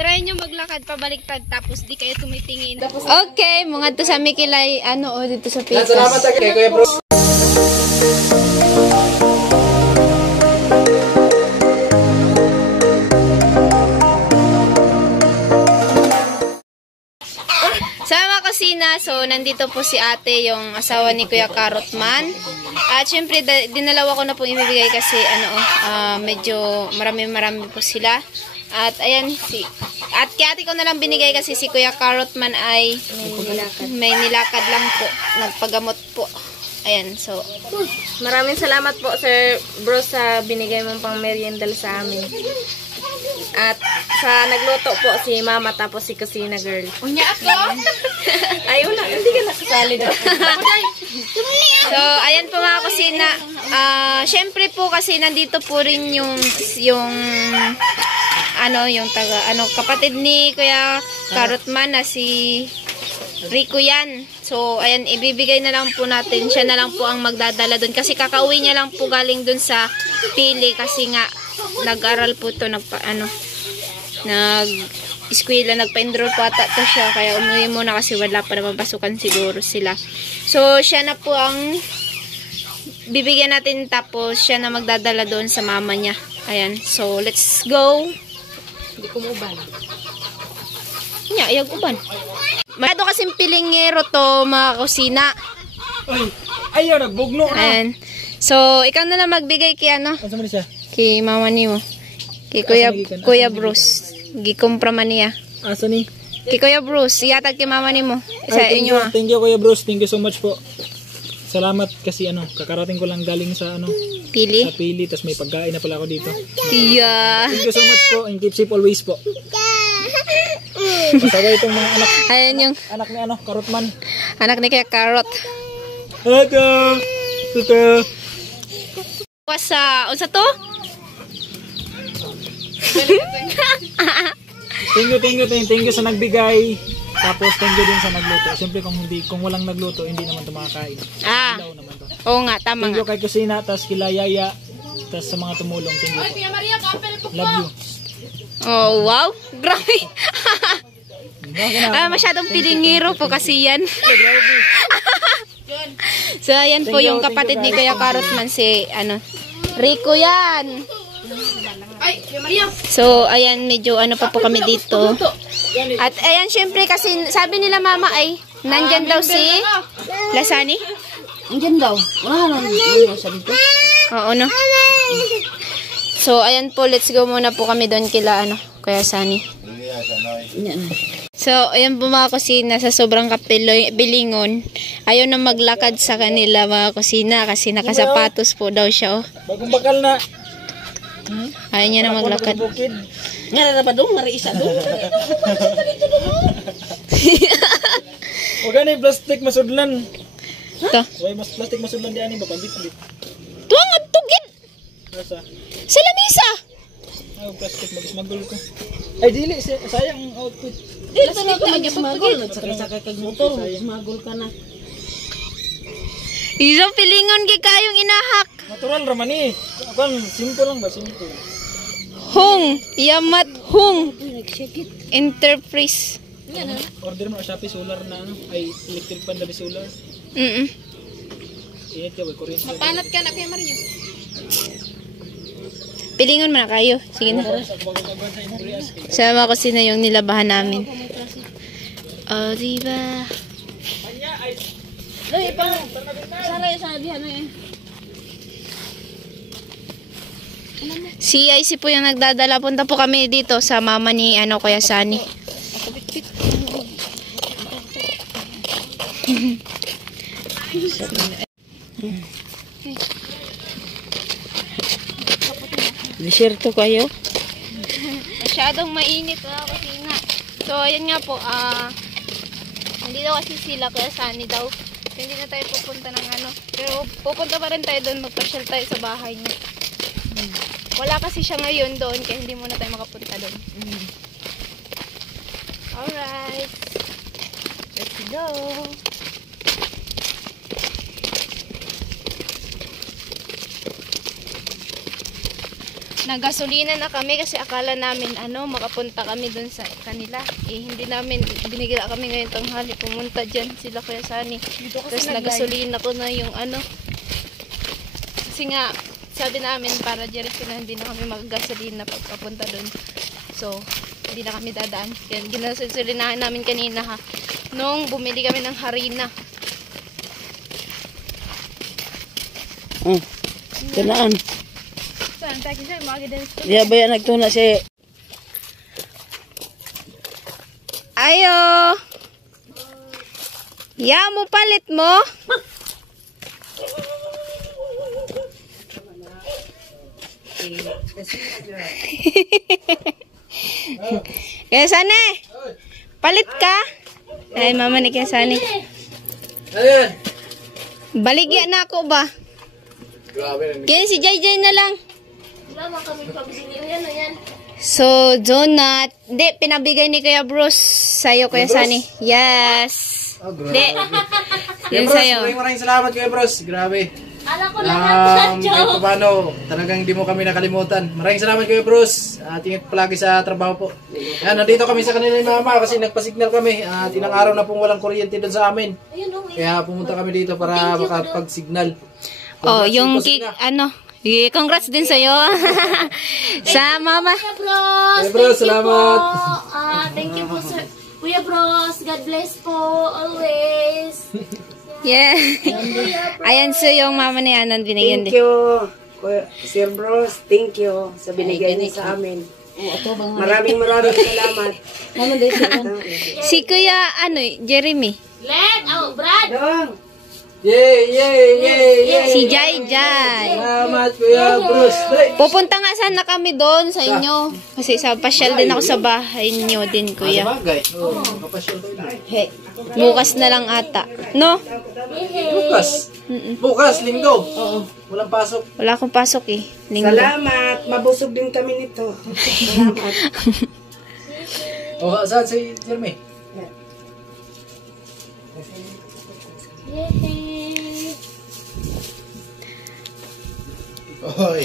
try nyo maglakad pabaliktad tapos di kayo tumitingin. Okay, mga to sa Mikilay, ano o dito sa Pikas. Salamat kay Kuya Bruce. Sa mga kusina, so nandito po si ate, yung asawa ni Kuya Carrotman. At syempre, dinalawa ko na po ibibigay kasi medyo marami po sila. At ayan, at kay ate ko na lang binigay kasi si Kuya Carrotman ay may nilakad lang po, nagpagamot po. Ayan, so Maraming salamat po, Sir Bruce, sa binigay mong pang meriendal sa amin. At sa nagluto po si Mama tapos si Kusina Girl. Unya ako? Ay, wala. Hindi ka nakasali doon. So, ayan po mga kusina. Syempre po kasi nandito po rin yung kapatid ni Kuya Carrotman na si Rico yan. So, ayan, ibibigay na lang po natin. Siya na lang po ang magdadala doon. Kasi kakauwi niya lang po galing doon sa Pili. Kasi nga, nag-aral po to, nag-eskwela, nagpa-enroll po ata to siya. Kaya umuwi muna kasi wala pa naman pasukan siguro sila. So, siya na po ang bibigyan natin. Tapos, siya na magdadala doon sa mama niya. Ayan. So, let's go. Hindi ko uban. Ayag uban. Masyado kasing pilingero to, mga kusina. Ayaw, nagbugno na. Ayan. So, ikaw na lang magbigay kay ano? Ano siya? Kay mama niyo. Kay Kuya Bruce. Gikumpra man niya. Asa ni? Kay Kuya Bruce. Iyatag kay mama niyo. Sa inyo ah. Thank you Kuya Bruce. Thank you so much po. Salamat kasi kakarating ko lang galing sa Pili. Sa Pili, tapos may pagkain na pala ako dito. Yeah. Thank you so much po and keep safe always po. Masaway itong mga anak. Ayan yung anak ni Carrotman. anak ni Kuya Carrot. Ito. Unsa to? Thank you sa nagbigay. Tapos thank you din sa nagluto. Siyempre kung walang nagluto, hindi naman ito makakain. Ilaw naman to. Oo nga, tama Thank nga. you kay Kusina, tapos kila Yaya, tapos sa mga tumulong. Thank you po. Love you. Oh, wow. Grabe. Masyadong pilingiro po kasi yan. So, ayan po yung kapatid ni Kuya Carrotman, si Rico yan. So, ayan, medyo pa po kami dito. At ayan, syempre kasi sabi nila mama ay nandyan daw si Lasani. Nandyan daw. Wala na sa dito. Oo, no? So, ayan po, let's go muna po kami doon kila Kuya Sani. So, ayan po mga kusina, sa sobrang bilingon, ayaw na maglakad sa kanila mga kusina kasi nakasapatos po daw siya. Bagong bakal na. Ayaw niya na maglakad. Nga na ba doon? Ngari isa doon. Huwag ka na yung plastic masudlan. Ito. Huwag mas plastic masudlan di ani ba? Pambit-bit. Tuwang at tugid! Nasa? Sa lamisa! Plastic mag-smagol ko. Ay, dili. Sayang ang outfit. Dito na ito mag-smagol. Nagsakay kag motor. Mag-smagol ka na. Isang pilingon kayong inahak. Natural raman eh. Ako, simple lang ba? Simple. Hong. Yamat Hong. Enterprise. Order mo na Shopee solar na ay electric pan na solar. Init ka ba? Kuryente. Mapanat ka na kay Mario. Pilingon mo na kayo. Sige na. Sama ko sina yung nilabahan namin. Oh, diba? Ay, pang saray sa dihan eh. Si IC po yung nagdadala. Punta po kami dito sa mama ni Kuya Sani. Desierto kayo? Masyadong mainit kasi nga. So, ayan nga po. Hindi daw kasi sila Kuya Sani daw. Hindi na tayo pupunta ng pero pupunta pa rin tayo doon. Magpasyal tayo sa bahay niya. Wala kasi siya ngayon doon. Kaya hindi muna tayo makapunta doon. Alright. Let's go. nagasolina na kami kasi akala namin makapunta kami dun sa kanila. Hindi namin binigla kami ngayon tanghali. Pumunta dyan sila Kuya Sunny. Tapos nagasolina ko na yung kasi nga sabi namin para diretso na hindi na kami magagasolina pagpapunta dun. So hindi na kami dadaan. Yan, ginasolinahan namin kanina ha. Nung bumili kami ng harina. Kanaan. Saan? Taki siya, magiging Diya ba yan nagtuna si... Ayo! Ya mo palit mo? Kaya sana palit ka? Ay mama ni kaya sana. Ayan. Baligya na ako ba? Kaya si Jai na lang. Wala kami pabili. Yan. So, donut. Hindi, pinabigay ni Kuya Bruce sa'yo, Kuya Sunny. Yes. Hindi. Yun sa'yo. Maraming salamat Kuya Bros. Grabe. Alam ko lahat. Kahit paano, talagang hindi mo kami nakalimutan. Maraming salamat Kuya Bros. At ingat palagi sa trabaho po. Ayan, nandito kami sa kanila ni Mama kasi nagpa-signal kami. At ilang araw na pong walang kuryente doon sa amin. Kaya pumunta kami dito para makapag-signal. Oh, yung congrats din sa'yo. Sa Mama. Kuya Bros. Kuya Bros, salamat. Thank you po, sir. Kuya Bros, God bless po always. Yeah. Ayan so yung mama ni Anan binigyan Thank din. you, Sir Bros. Thank you sa binigay niyo sa amin. Maraming salamat. Si Kuya Jeremy. Brad. Dong. Yay! Si Jai. Salamat Kuya Bros. Pupunta nga sana kami doon sa inyo. Kasi sa pasyal din ako sa bahay niyo din, Kuya. Bagay. Kapasyal tayo na. Bukas na lang ata. No? Bukas, linggo. Walang pasok. Wala akong pasok eh. Linggo. Salamat. Mabusog din kami nito. Salamat. Saan si Jeremy? Oy.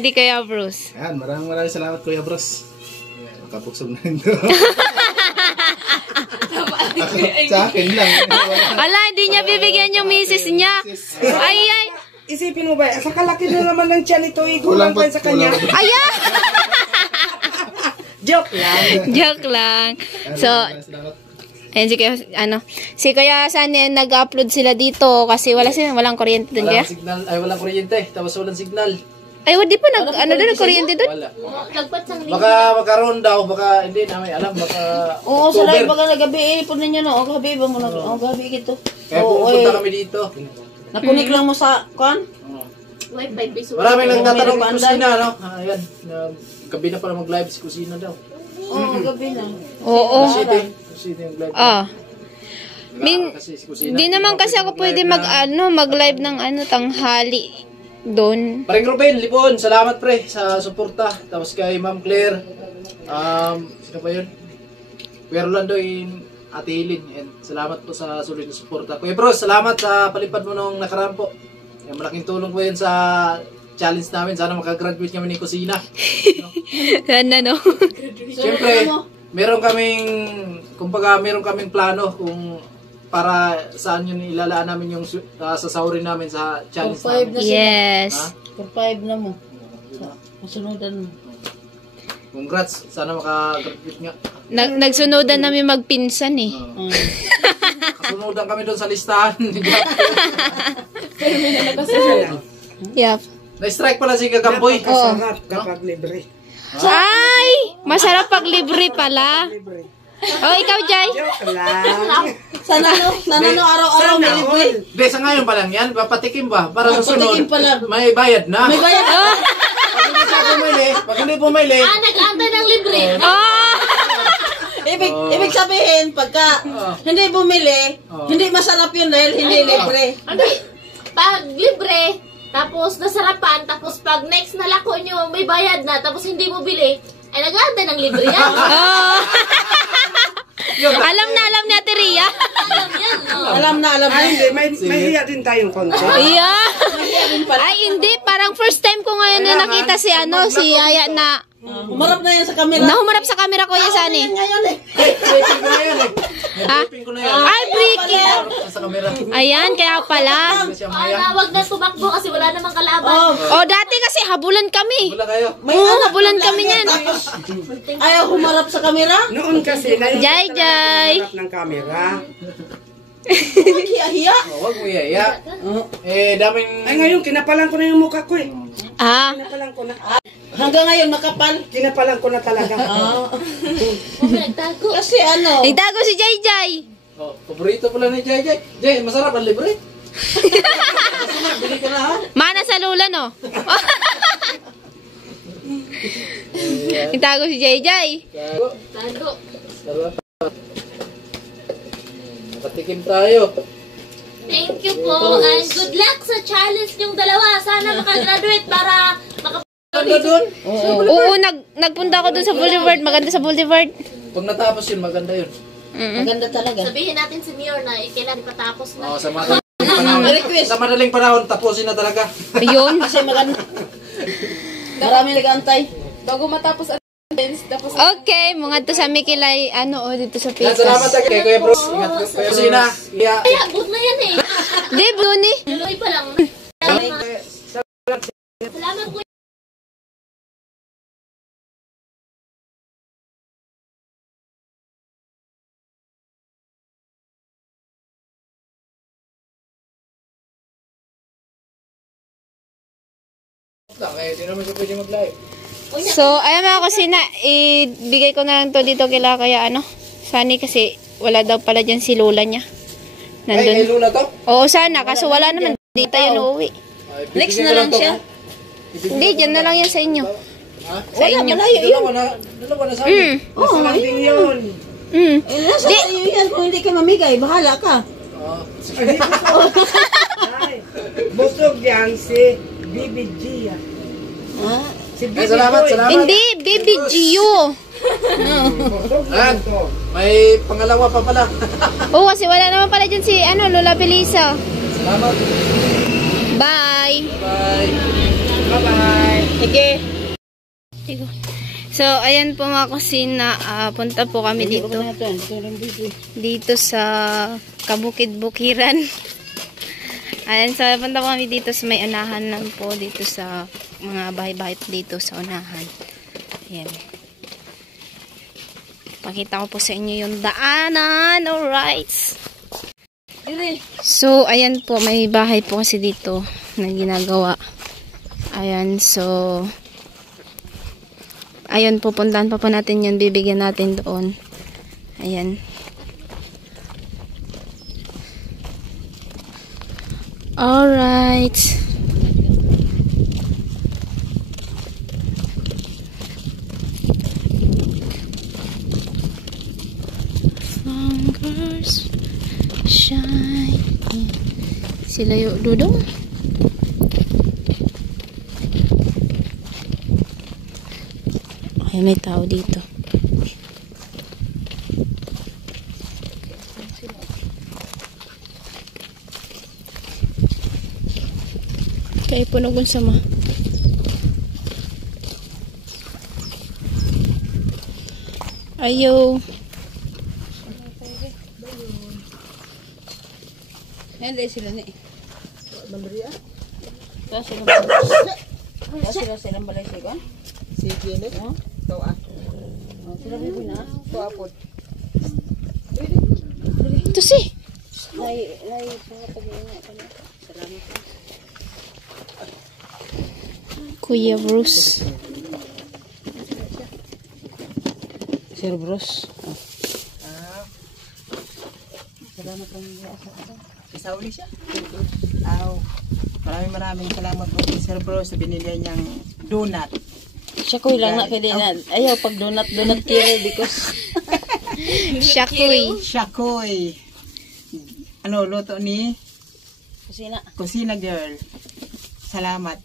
Di Kuya Bruce. Yan, maraming salamat Kuya Bros. Makapuksog na rin to. Sa akin lang. Ala, hindi niya bibigyan yung misis niya. Ay. Isipin mo ba, sa kalaki na naman ng tiyan ito, ikulang pa sa kanya. Aya! Joke lang. Joke lang. So, ayun si Kuya Sunny nag-upload sila dito kasi walang kuryente doon kaya. Walang kuryente, tapos walang signal. Ay, di pa doon kuryente doon? Wala. Baka magkaroon daw, baka hindi namin alam, baka Oo, sa live baga nagabi po ninyo no. O gabi ba mo na? O gabi gito. kaya pupunta kami dito. Nakunik lang mo sa kan? Maraming nagtatanong kung kusina, no? Ayan, gabi na pala mag-live si kusina daw. Oo, gabi na. Oo. Kusina yung live. Kasi si kusina. Di naman kasi ako pwede mag-live ng tanghali doon. Paring Ruben, Lipon, salamat pre sa suporta. Tapos kay Ma'am Claire, sino pa yun? Kuya Rolando in Ate Hilin. And salamat po sa sulit na suporta. Kuya Bros, salamat sa palipad mo nung nakaraan po. Malaking tulong po yun sa challenge namin. Sana makagraduate kami ni kusina. Sana no? Siyempre, meron kaming plano kung para saan yun ilalaan namin yung sasahurin namin sa challenge namin. Yes. For 5 na mo. Masunudan mo. Congrats. Sana makagraduate nga. Nagsunodan namin magpinsan eh. Kasunodan kami doon sa listahan. Yep. Na-strike pala si Kagamboy. Masarap kapag libre. Ay! Masarap pag libre pala. Oh, ikaw, Jai? Joke lang. Sana no araw-araw may libre. Hindi, sa ngayon pa lang yan. Papatikim ba? Para sa sunod, Papatikim pa lang. may bayad na. May bayad. Pag hindi pumili, Nag-aantay ng libre. Ibig sabihin, pagka hindi bumili, hindi masarap yun dahil hindi libre. Pag libre, tapos nasarapan, tapos pag next na lako nyo, may bayad na, tapos hindi mo bili, ay nag-aantay ng libre yan. Alam ni Ate Ria. Alam yan, no? Alam na. Hindi, may hiya din tayong konti. Yeah. din pala. Ay, hindi. Parang first time ko ngayon na nakita si Yaya na Humarap na yan sa camera. nahumarap sa camera ko yan Sani. Ngayon eh. Briefing ko na yan eh. Ha? Briefing ko na yan. Ay, breaking. Sa kamera. Ayan, kaya pala. Kasi ang maya. Wag na tumakbo kasi wala namang kalaban. Oh, dati kasi habulan kami. Wala kayo. Oo, habulan kami niyan. Ayaw humarap sa camera? Noon kasi, Jai, Jai. harap ng camera. Hiya-hiya. Huwag mo yaya. Daming... Ay, ngayon, kinapalan ko na yung mukha ko eh. Ah, Kinapalan ko na. Hanggang ngayon makapal. Kinapalan ko na talaga. Kasi ano, nagtago si Jai Jai. Oh, paborito pala ni Jay Jay. Jay, masarap ang libre. Bili ka na ha. Mana sa lula, no? Nagtago si Jai Jai. Tago. Nakatikim tayo. Thank you po and good luck sa challenge yung dalawa. Sana makagraduate para Ganda doon. Oo, nagpunta ako dun sa Boulevard. Maganda sa Boulevard. Pag natapos yun, maganda yun. maganda talaga. sabihin natin si Mayor na kailan patapos na. Oh, sa madaling panahon. Sa madaling panahon, tapusin na talaga. Ayun. Kasi maganda. Marami nag-antay. Bago matapos ang tapos Okay, mga to sa Mikilay, dito sa Yan, salamat Pikas. kay Kuya Bruce. Ingat ko. Kuya Sina. Yeah. kaya good na yan eh. Di, Bruni. Tuloy pa lang. Salamat po. Hindi naman siya pwede mag-live. So, ayan mga kusina, ibigay ko na lang to dito kila kaya Sani kasi wala daw pala dyan si Lola niya. Ay, kay Nandun. Lula to? Oo, sana, kaso wala naman. Di tayo nauwi. Ay, Next bibigyan na ko lang to, siya. ha? Hindi, dyan na lang yan sa inyo. Ha? Sa inyo. Malayo yun. Dalawa na sa amin. Nasa landing yun. Nasa iyo yan kung hindi ka mamigay. Bahala ka. Ay, busog yan si Bibi Gia. Si Ay, salamat. Hindi, Baby Gio. Yan. May pangalawa pa pala. Oo, kasi wala naman pala dyan si Lola Belisa. Salamat. Bye. Bye. Bye-bye. Sige. So, ayan po mga kusina. Punta po kami dito sa Kabukid-Bukiran. Ayan, so punta po kami dito sa may unahan lang po. Dito sa mga bahay-bahay dito sa unahan. Ayan. Pakita ko po sa inyo yung daanan. Alright. So, ayan po. May bahay po kasi dito na ginagawa. Ayan, so ayun, pupuntahan pa po natin yun. Bibigyan natin doon. Ayan. Alright. Flowers shine. Sila yung dudong. Ay, may tao dito. Kaya punugon sama. Ayo. Hindi sila ni. Bandria? Sila balay siya. Sige ni. Tawa. Sila bibi na. Tuapod. Ito si. Lay pag-iingat ka na. Salamat po. Kuya Bruce. Sir Bruce. Salamat po. Isauli siya. Maraming salamat po kay Sir Bruce sa binili niyang donut. Siya ko lang na kaya na. Ayaw pag donut tire because Shakoy. Shakoy. Luto ni kusina. Girl. Salamat.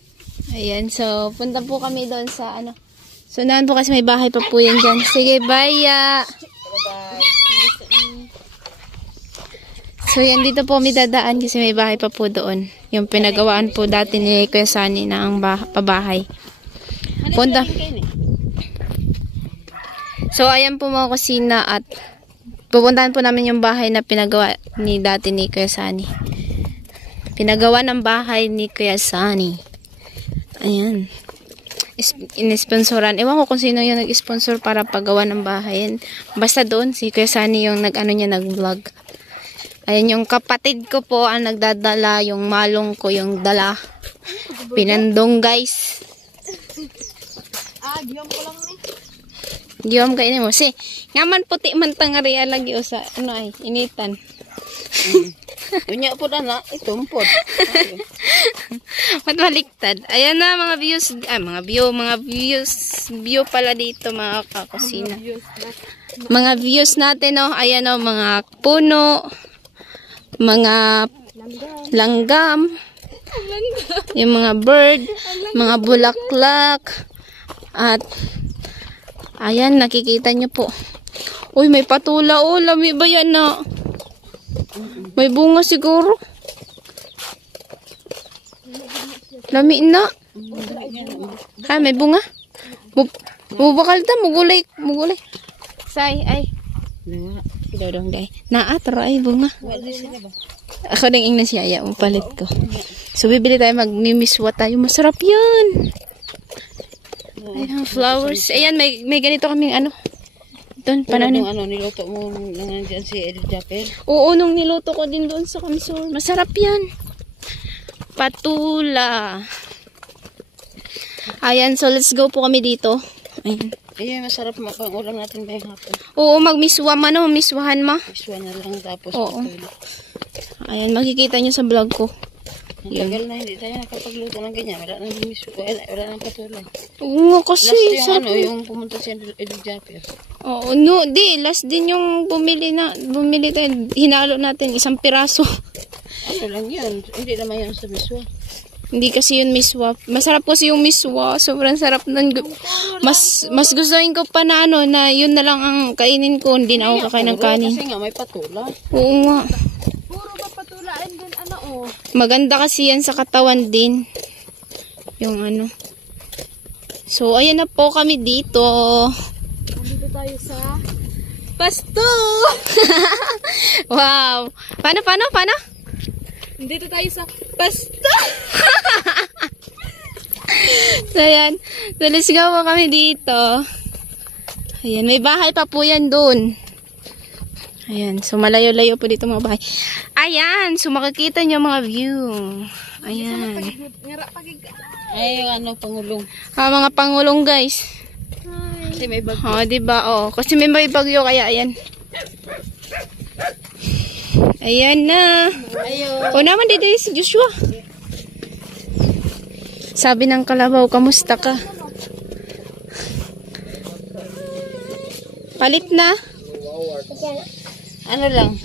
Ayan, so punta po kami doon sa So, naman po kasi may bahay pa po yan dyan. Sige, bye ya. So yan, dito po may dadaan kasi may bahay pa po doon. Yung pinagawaan po dati ni Kuya Sunny na ang pabahay. Punta. So ayan po mga kusina at pupuntahan po namin yung bahay na pinagawa ni dati ni Kuya Sunny. Pinagawa ng bahay ni Kuya Sunny. Ayan. Inisponsoran. Ewan ko kung sino yung nag-sponsor para paggawa ng bahay. Basta doon, si Kuya Sunny yung nag-vlog. Ayan yung kapatid ko po ang nagdadala, yung malong ko yung dala. Pinandong guys. Giyom ko lang ni. Giyom ka ini mo. Si, ngaman puti man tangariya lagi o sa, ano ay, initan. Unya po na itumpod. Matbaliktad. Ayan na mga views, view pala dito mga kakusina. Mga views natin oh, ayan oh, mga puno, mga langgam, yung mga bird, mga bulaklak, at ayan, nakikita nyo po. Uy, may patula oh, lami ba yan na? May bunga siguro. Lami na. Ha, may bunga. Bubakal ta, mugulay. Say, ay. Daw dong day. Naatro ay bunga. Ako ding ing nasiyaya ang palit ko. So bibili tayo magmimiswa tayo. Masarap 'yan. Ayan, flowers. Ayan, may ganito kaming ano. Doon, pananim. Niluto mo nandiyan si Edith Japper? Oo, nung niluto ko din doon sa Kamisol. Masarap yan. Patula. Ayan, so let's go po kami dito. Ayan. Ayan, masarap ulam natin ba yung hapon? Oo, magmiswa man o, miswahan ma. Iswa na lang tapos Oo. patula. Ayan, makikita nyo sa vlog ko. Ang tagal na hindi tayo nakapagluto ng ganyan. Wala nang gumiswa. Wala nang patula. Oo nga kasi. Last yung sarap. yung pumunta si Edith Japper. Oo, no, last din yung bumili tayo. Hinalo natin isang piraso. Ano lang yun? Hindi naman yun sa miswa. Hindi kasi yun miswa. Masarap kasi yung miswa. Sobrang sarap nun. Mas gustuin ko pa na ano, na yun na lang ang kainin ko. Hindi na ako kakain ng kanin. Kasi nga may patula. Oo nga. Puro ba patulain din ano oh. Maganda kasi yan sa katawan din. Yung ano. So, ayan na po kami dito. Nandito tayo sa pasto. Wow. Paano? Nandito tayo sa pasto. So, ayan. So, let's go po kami dito. Ayan, may bahay pa po yan dun. Ayan, so malayo-layo po dito mga bahay. Ayan, so makikita nyo mga view. Ayan. Ay, yung ano, pangulong. Mga pangulong guys. Kasi may bag. Oh, diba? Oh, kasi may bagyo kaya ayan. Ayan na. O naman dito si Joshua. Sabi ng kalabaw, kamusta ka? Palit na. Ano lang?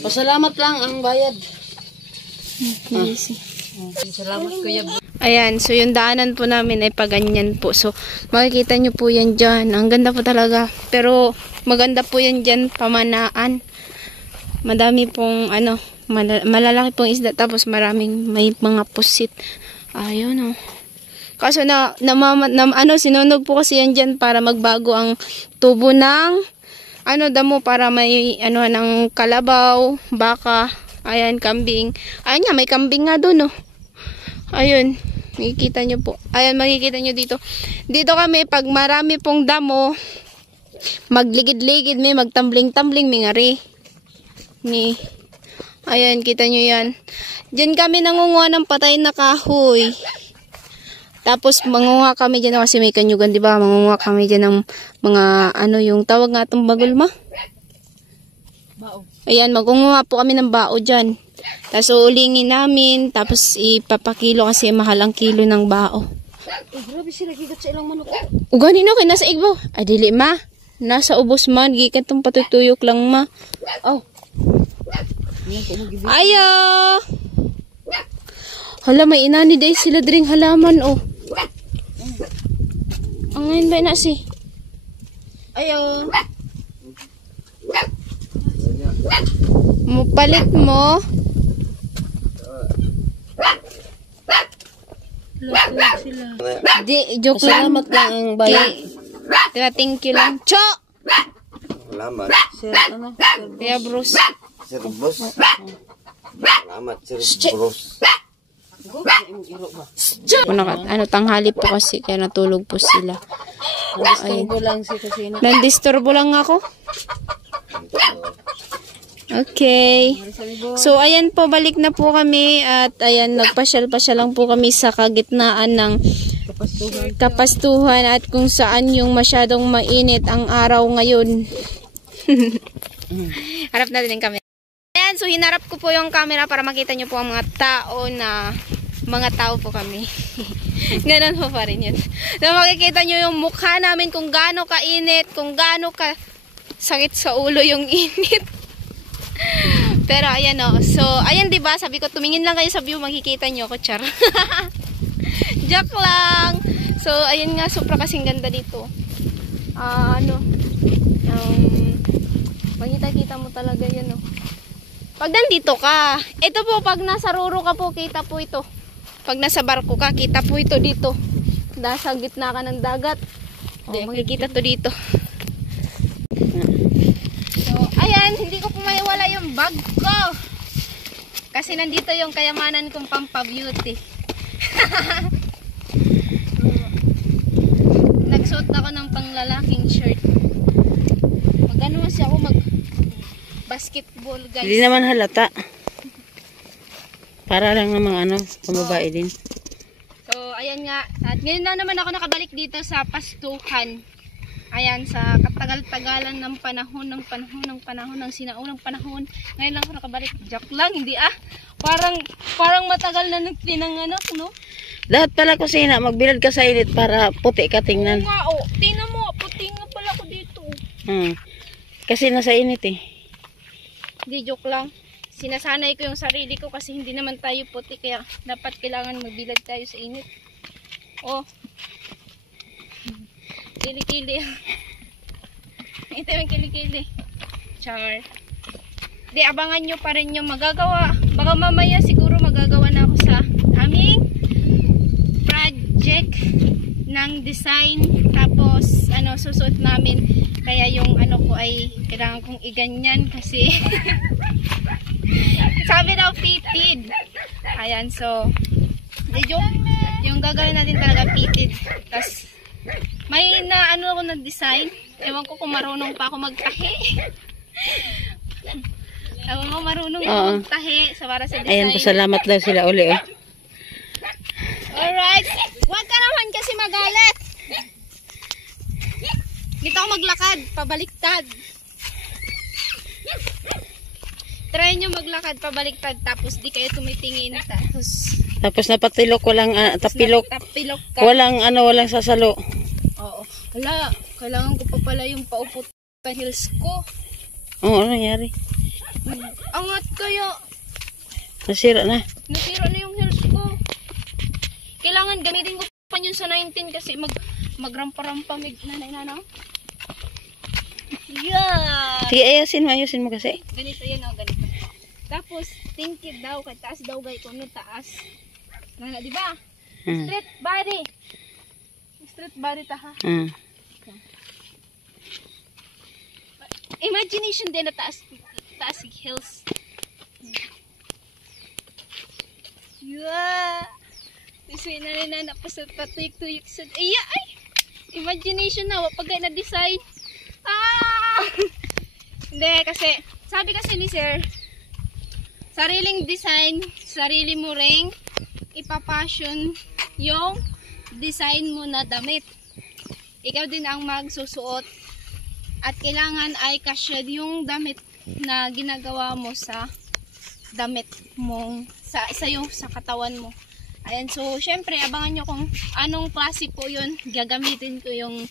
Pasalamat lang ang bayad. Salamat kuya. Ayan, so yung daanan po namin ay paganyan po. So, makikita nyo po yan dyan. Ang ganda po talaga. Pero, maganda po yan dyan, pamanaan. Madami pong, ano, malalaki pong isda. Tapos, may mga pusit. Ayun, oh. Kaso sinunog po kasi yan dyan para magbago ang tubo ng, damo para may, ng kalabaw, baka, ayan, kambing. Ayan nga, may kambing nga doon, oh. Ayun, makikita nyo po. Ayan, makikita nyo dito. Dito kami, pag marami pong damo, magligid-ligid, may magtambling-tambling, may ngari. Ayan, kita nyo yan. Diyan kami nangunguha ng patay na kahoy. Tapos, mangunguha kami dyan kasi may kanyugan, di ba? Mangunguha kami dyan ng mga, yung tawag nga itong bagol ma? Bao. Ayan, magunguha po kami ng bao dyan. Tapos, uulingin namin. Tapos, ipapakilo kasi mahal ang kilo ng bao. Grabe sila gigat sa ilang manok. Ugani na kayo, nasa igbo. Ay, dili ma. Nasa ubos man. Gikan itong patutuyok lang ma. Oh. Ayo! Hala, may inani day sila dring halaman, oh. Ang ngayon ba na si? Ayo! Palit mo. Di, joke lang. Salamat lang ang bayan. Kaya thank you lang. Cho! Salamat. Sir, ano? Sir, Kaya Bruce. Sir Boss. Salamat, Sir Boss. Tanghali po kasi kaya natulog po sila. Disturbo lang si Kusina. Nandisturbo lang ako. Okay. So, ayan po, balik na po kami at ayan, nagpasyal-pasyal lang po kami sa kagitnaan ng kapastuhan at kung saan yung masyadong mainit ang araw ngayon. Harap natin yung camera. Ayan, so hinarap ko po yung camera para makita nyo po ang mga tao po kami. Ganon po pa rin yun. So, makikita nyo yung mukha namin kung gaano kainit, kung gaano ka sakit sa ulo yung init. Pero ayan o. So, ayan diba, sabi ko tumingin lang kayo sa view, makikita nyo ako, char. Joke lang. So, ayan nga, super kasing ganda dito. Makita-kita mo talaga yan o. Pag nandito ka, ito po, pag nasa ruro ka po, kita po ito. Pag nasa barko ka, kita po ito dito. Nasa gitna ka ng dagat. Makikita to dito. So, ayan, hindi ko po maiwala yung bag ko. Kasi nandito yung kayamanan kong pampabeauty. Nagsuot ako ng panglalaking shirt. Magano kasi ako basketball, guys. Hindi naman halata. Para lang ng mga pambabae din. So, ayan nga. At ngayon na naman ako nakabalik dito sa pastuhan. Ayan, sa katagal-tagalan ng panahon, ng sinaunang panahon. Ngayon lang ako nakabalik. Joke lang, hindi Parang matagal na nagtinanganak, no? Lahat pala Kusina, magbilad ka sa init para puti ka tingnan. Oo nga, oh. Tingnan mo, puti nga pala ako dito. Kasi nasa init eh. Hindi, joke lang. Sinasanay ko yung sarili ko kasi hindi naman tayo puti. Kaya dapat kailangan magbilad tayo sa init. Oh. Kilikili. Ito yung kilikili. Char. Di, abangan nyo pa rin yung magagawa. Baka mamaya siguro magagawa na ako sa aming project ng design. Tapos, susuot namin. Kaya yung ko ay kailangan kong iganyan kasi sabi daw fitted. Ayan, so yung gagawin natin talaga fitted. Tapos may ako na design. Ewan ko kung marunong pa ako magtahi. Ewan ko marunong ako magtahi para sa design. Ayan, pasalamat daw sila uli. Alright. Huwag ka naman kasi magalit. Dito ako maglakad, pabaliktad. Try nyo maglakad, pabaliktad, tapos di kayo tumitingin. Tapos napatilok, walang tapilok. Tapilok ka. Walang sasalo. Oo. Wala, kailangan ko pa pala yung paupo sa heels ko. Oo, ano nangyari? Angat kayo. Nasira na. Nasira na yung heels ko. Kailangan gamitin ko pa yun sa 19 kasi magrampa-rampa nanay. Yeah! Sige, ayusin mo kasi. Ganito yan o, ganito. Tapos, tingkid daw, kay taas daw gay ko, no, taas. Di ba? Straight body. Straight body ta ha. Imagination din na taas heels. Yeah! Iswin na rin na napasat patuyik-tuyik sa... Ay! Imagination na, wapagay na design. Hindi, kasi sabi kasi ni sir, sariling design, sarili mo ring ipapassion yung design mo na damit. Ikaw din ang magsusuot at kailangan ay kasya yung damit na ginagawa mo sa damit mong sa katawan mo. Ayan, so syempre abangan nyo kung anong klase po yun. Gagamitin ko yung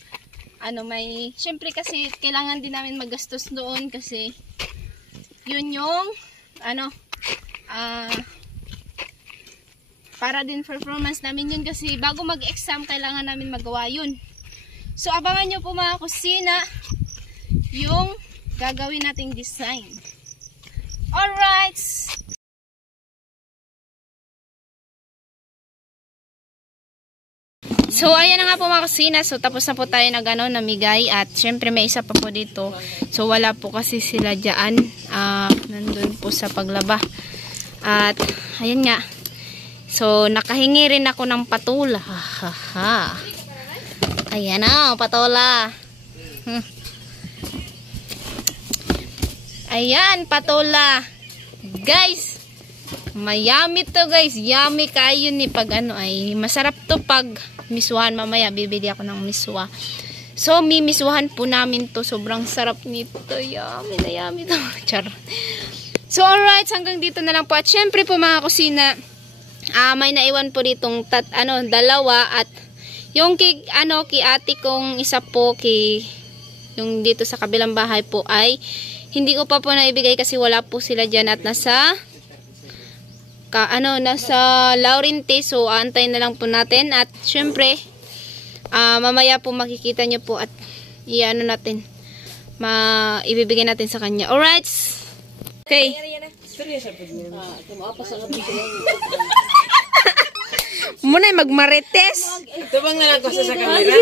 syempre kasi kailangan din namin magastos doon kasi yun yung para din performance namin yun kasi bago mag-exam kailangan namin magawa yun. So abangan nyo po mga kusina yung gagawin nating design. Alright. So, ayan na nga po mga kusina. So, tapos na po tayo namigay. At, syempre, may isa pa po dito. So, wala po kasi sila dyan. Nandun po sa paglaba. At, ayan nga. So, nakahingi rin ako ng patula. Ayan na, patula. Ayan, patula. Guys, mayami to guys. Yummy kayo ni pag ay masarap to pag miswahan. Mamaya bibili ako ng miswa. So mimisuhan po namin to. Sobrang sarap nito. Yummy na yummy to. Char. So alright, hanggang dito na lang po. At syempre po mga kusina, may naiwan po ditong dalawa. At yung kay ate kong isa po yung dito sa kabilang bahay po ay hindi ko pa po naibigay kasi wala po sila dyan at nasa Laurente. So, aantayin na lang po natin. At, syempre, mamaya po makikita nyo po at ibibigay natin sa kanya. Alright? Okay. Muna magmarites. Ito bang nga ako sa camera?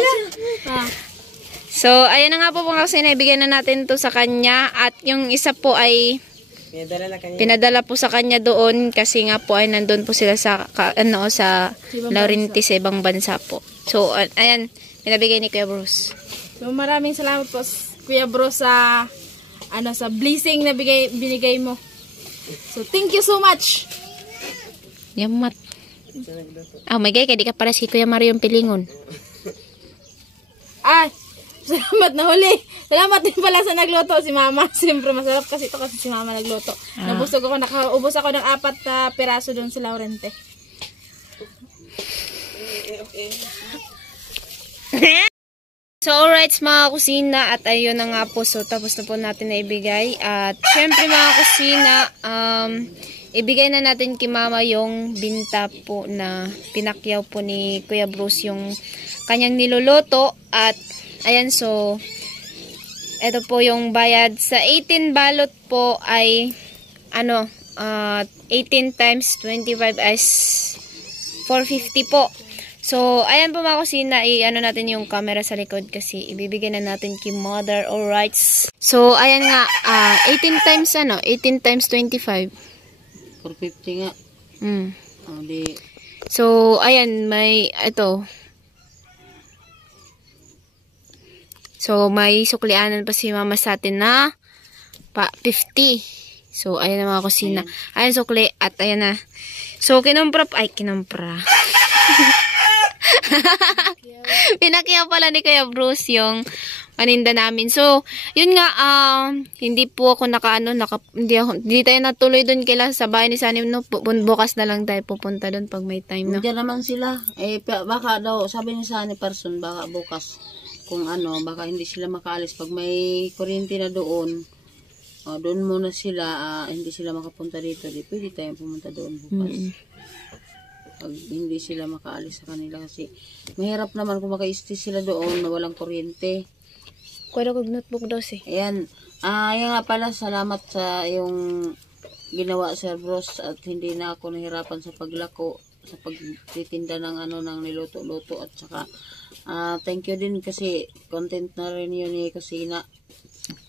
So, ayan na nga po kasi naibigay na natin to sa kanya. At, yung isa po ay pinadala po sa kanya doon kasi nga po ay nandun po sila sa Laurenti sa ibang bansa po. So, ayan, pinabigay ni Kuya Bruce. So, maraming salamat po Kuya Bruce sa blessing na binigay mo. So, thank you so much. Yamat. Oh my God, di ka para si Kuya Mario yung pilingon. Salamat na huli. Salamat din pala sa nagluto si Mama. Siyempre masarap kasi ito kasi si Mama nagluto. Nabusog ako, nakaubos ako ng 4 piraso doon sa Laurente. So alright mga kusina, at ayun na nga po. So tapos na po natin na ibigay. At syempre mga kusina, ibigay na natin kay Mama yung binta po na pinakyaw po ni Kuya Bruce yung kanyang niluluto. At ayan, so ito po yung bayad sa 18 balot po ay 18 times 25 is 450 po. So ayan po mga kusina, natin yung camera sa likod kasi ibibigay na natin kay Mother. Alright. So ayan nga, 18 times 18 times 25 450 nga. So ayan, may ito. So, may suklianan pa si Mama sa atin na 50. So, ayan na mga kusina. Ayan sukli. At ayan na. So, kinumpra. Pinakyaw pala ni Kuya Bruce yung paninda namin. So, yun nga, hindi po ako hindi tayo natuloy doon kila sa bahay ni Sanim, no? Bukas na lang tayo pupunta doon pag may time, no? Diyan naman sila. Baka daw, sabi ni Sunny person, baka bukas. Kung baka hindi sila makaalis pag may kuryente na doon. Doon muna sila, hindi sila makapunta dito. Di pwede tayong pumunta doon bukas. Pag hindi sila makaalis sa kanila kasi mahirap naman kung maka-stay sila doon na walang kuryente. Kuwala kong notebook daw si. Ayan. Ayan nga pala, salamat sa yung ginawa Sir Bruce at hindi na ako nahirapan sa paglako, sa pagtitinda ng ng niluto-luto at saka thank you din kasi content na rin yun ni Kusina.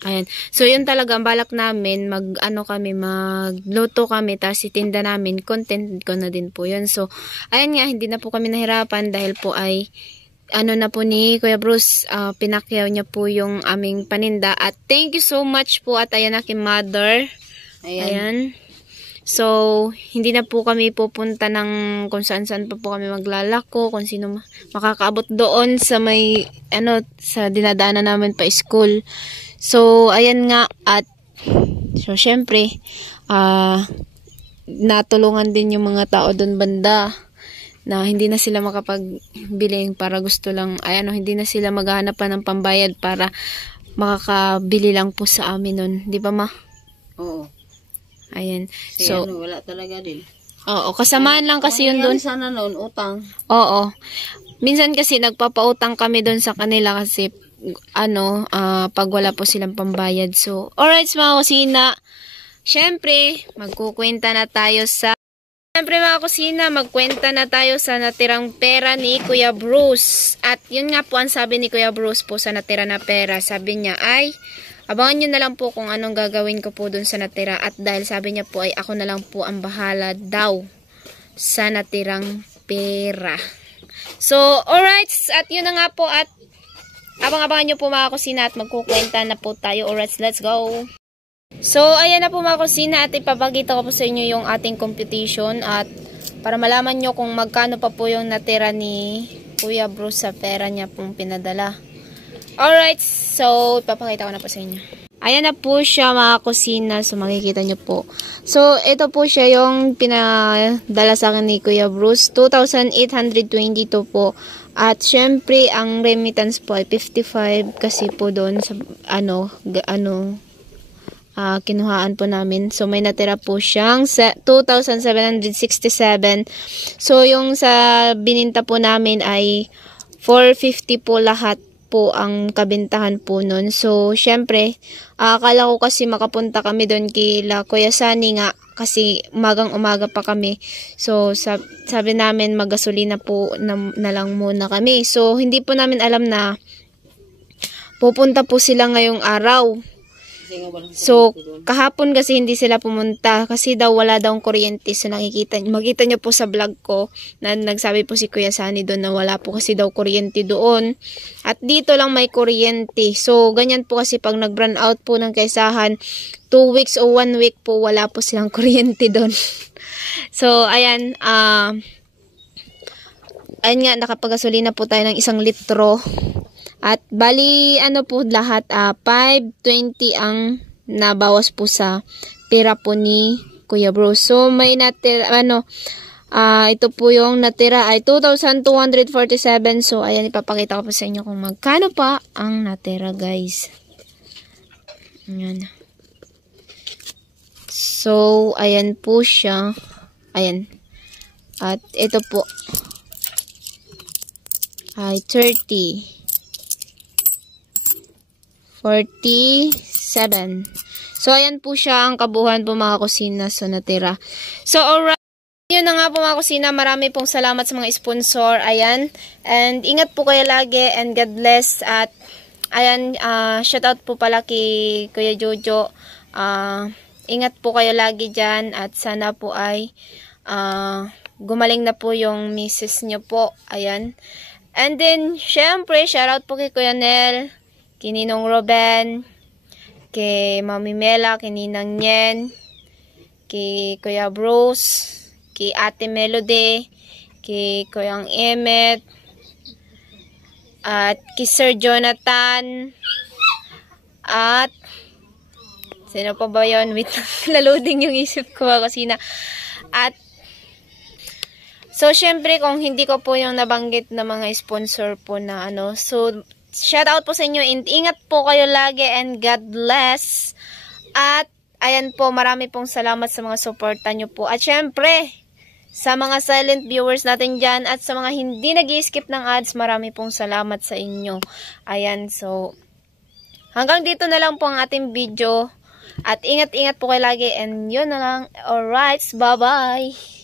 Ayan. So, yun talaga, ang balak namin, magluto kami, tapos itinda namin, content ko na din po yun. So, ayan nga, hindi na po kami nahirapan dahil po ay, na po ni Kuya Bruce, pinakyaw niya po yung aming paninda. At thank you so much po, at ayan na kay Mother. Ayan. So, hindi na po kami pupunta ng kung saan-saan pa po kami maglalako, kung sino makakaabot doon sa may, sa dinadaanan namin pa school. So, ayan nga, at, so, syempre, natulungan din yung mga tao doon banda, na hindi na sila makapagbiling para gusto lang, hindi na sila maghahanap pa ng pambayad para makakabili lang po sa amin nun. Di ba, Ma? Oo. Ayan. So, wala talaga din. Oo, kasamaan lang kasi yun doon. Sana noon, utang. Oo. Minsan kasi nagpapautang kami doon sa kanila kasi pag wala po silang pambayad. So, alright mga kusina, syempre, magkukwenta na tayo sa... Syempre mga kusina, magkwenta na tayo sa natirang pera ni Kuya Bruce. At yun nga po ang sabi ni Kuya Bruce po sa natira na pera. Sabi niya ay, abangan nyo na lang po kung anong gagawin ko po dun sa natira. At dahil sabi niya po ay ako na lang po ang bahala daw sa natirang pera. So, alright. At yun na nga po at abang-abangan nyo po mga kusina at magkukwenta na po tayo. Alright, let's go. So, ayan na po mga kusina at ipapakita ko po sa inyo yung ating computation at para malaman nyo kung magkano pa po yung natira ni Kuya Bruce sa pera niya pong pinadala. Alright, so ipapakita ko na po sa inyo. Ayan na po siya mga kusina, so makikita nyo po. So, ito po siya yung pinadala sa akin ni Kuya Bruce, 2,822 po. At syempre, ang remittance po ay 55 kasi po doon sa kinuhaan po namin. So, may natira po siyang 2,767. So, yung sa bininta po namin ay 450 po lahat po ang kabintahan po nun. So, syempre, akala ko kasi makapunta kami doon kila Kuya Sani nga kasi umagang-umaga pa kami. So, sabi namin magasolina po na lang muna kami. So, hindi po namin alam na pupunta po sila ngayong araw. So, kahapon kasi hindi sila pumunta kasi daw wala daw kuryente. So, makita nyo po sa vlog ko na nagsabi po si Kuya Sani doon na wala po kasi daw kuryente doon. At dito lang may kuryente. So, ganyan po kasi pag nag-run out po ng kaisahan, 2 weeks o 1 week po wala po silang kuryente doon. So, ayan. Ayan nga, nakapagasolina po tayo ng 1 litro. At bali, ano po lahat, 520 ang nabawas po sa pera po ni Kuya Bruce. So, may natira, ito po yung natira ay 2,247. So, ayan, ipapakita ko po sa inyo kung magkano pa ang natira, guys. Ayan. So, ayan po siya. Ayan. At ito po ay 30. 47. So, ayan po siya ang kabuuan po mga kusina sa natira. So, alright. Yun na nga po mga kusina. Marami pong salamat sa mga sponsor. Ayan. And ingat po kayo lagi and God bless. At ayan, shoutout po pala kay Kuya Jojo. Ingat po kayo lagi dyan. At sana po ay gumaling na po yung misis nyo po. Ayan. And then, syempre, shoutout po kay Kuya Nel, kay Ninong Ruben, kay Mami Mela, kay Ninang Nyen, kay Kuya Bruce, kay Ate Melody, kay Kuyang Emmet, at kay Sir Jonathan, at sino pa ba yun? Wait, laloding yung isip ko mga kusina. At so, syempre, kung hindi ko po yung nabanggit na mga sponsor po na so, shout out po sa inyo and ingat po kayo lagi and God bless. At ayan po, marami pong salamat sa mga suporta nyo po. At syempre, sa mga silent viewers natin dyan at sa mga hindi nag-i-skip ng ads, marami pong salamat sa inyo. Ayan, so, hanggang dito na lang po ang ating video. At ingat-ingat po kayo lagi and yun na lang. Alright, bye-bye!